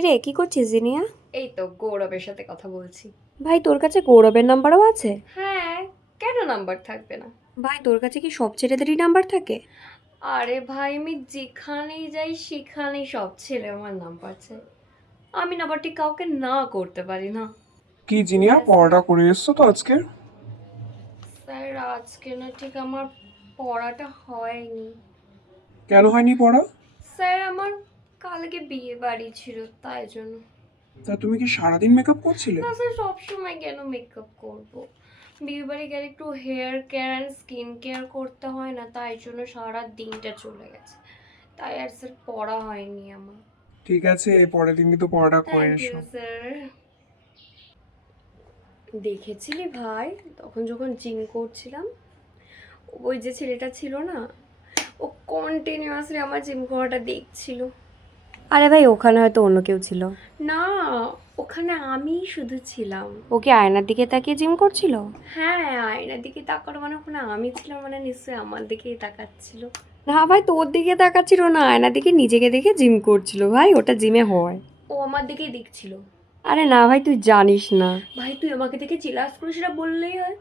কিরে কি করছিস জিনিয়া? এই তো গৌরবের সাথে কথা বলছি। ভাই তোর কাছে গৌরবের নাম্বারও আছে? হ্যাঁ, কেন নাম্বার থাকবে না? ভাই তোর কাছে কি সব ছেলেদেরই নাম্বার থাকে? আরে ভাই, আমি যেখানেই যাই সেখানেই সব ছেলে আমার নাম্বার চাই। আমি নাম্বারটি কাউকে না করতে পারি না। কি জিনিয়া পড়াটা করে এসছো তো আজকে? স্যার, আজকে না ঠিক আমার পড়াটা হয়নি। কেন হয়নি পড়া? স্যার, আমার কালকে বিয়ে বাড়ি ছিল তাই জন্য। তা তুমি কি সারাদিন মেকআপ করছিলে? না স্যার, সবসময় কেন মেকআপ করব? বিয়ে বাড়ি গেলে একটু hair care and skin care করতে হয় না, তাই জন্য সারা দিনটা চলে গেছে। তাই আর স্যার পড়া হয়নি আমার। ঠিক আছে, পরের দিন কিন্তু পড়াটা করে থ্যাংক ইউ এসো। স্যার। দেখেছিলি ভাই, তখন যখন জিম করছিলাম, ওই যে ছেলেটা ছিল না, ও কন্টিনিউয়াসলি আমার জিম করাটা দেখছিল। আরে ভাই ওখানে হয়তো অন্য কেউ ছিল। না, ওখানে আমি শুধু ছিলাম। ও কি আয়নার দিকে তাকিয়ে জিম করছিল? হ্যাঁ, আয়নার দিকে তাকানো মানে ওখানে আমি ছিলাম, মানে নিশ্চয়ই আমার দিকেই তাকাচ্ছিল। না ভাই তোর দিকে তাকাচ্ছিল না, আয়নার দিকে নিজেকে দেখে জিম করছিল ভাই, ওটা জিমে হয়। ও আমার দিকেই দেখছিল। আরে না ভাই তুই জানিস না। ভাই, তুই আমাকে দেখে চিলাস করে সেটা বললেই হয়।